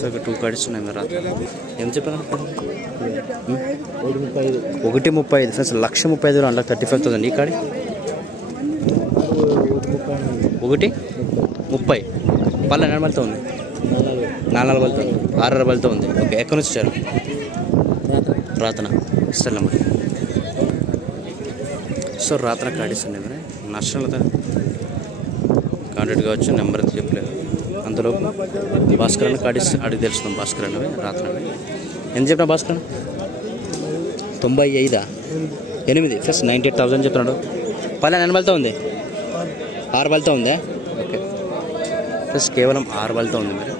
So ఇక్కడ 2 cards ఉన్నాయి మీరు రాత్రి ఏం చెప్పాను 135 ఫ్రెండ్స్ 135,000 అండ్ 35,000 ఈ కాడి 130 పళ్ళ నెలబలతో ఉంది 4 బలతో 6 బలతో ఉంది. ఓకే ఎక్కడి నుంచి వచ్చారు రాతన ఇస్తాం మరి. సో రాత్ర కార్డ్స్ ఉన్నాయి మరి నష్టం కాంటాక్ట్ కావచ్చు. నెంబర్ అయితే చెప్పలేదు. అందులో భాస్కర్ అన్న కార్డ్స్ అడిగి తెలుస్తున్నాం. భాస్కర్ అన్నవి రాత్రి ఎంత చెప్పినా భాస్కర్ 95 8 ఫస్ట్ 98,000 చెప్తున్నాడు. పల్లె నెలబలతో ఉంది 6 బలతో ఉందా. ఓకే ఫస్ట్ కేవలం 6 బలతో ఉంది మరి.